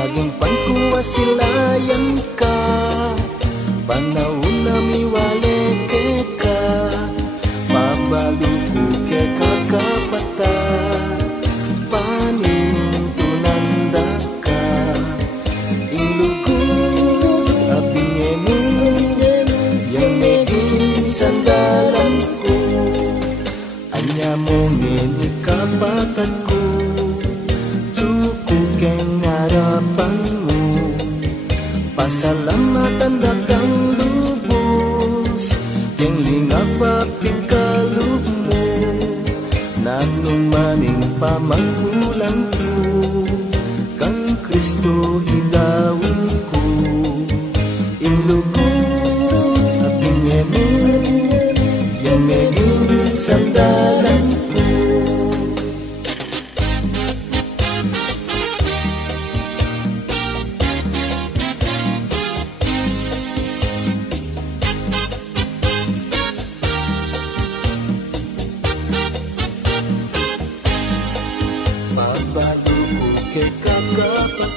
Laging pangkuwasilayan ka, panahon na miwale ke ka, pabaluko ke kakapata, paning tunanda ka, ilugod apingenu, yang naging sandalan ko, anya mo nginikapatat ko, cukup keng harapan mo, pasalamatan dakang lubos, yang lingap papikalub mo, nanumaning pamangkulang ko, kang Kristo hidawin ko, inlugod apingye mo, yang naging sandalan ko. Babaluko ke kakapata,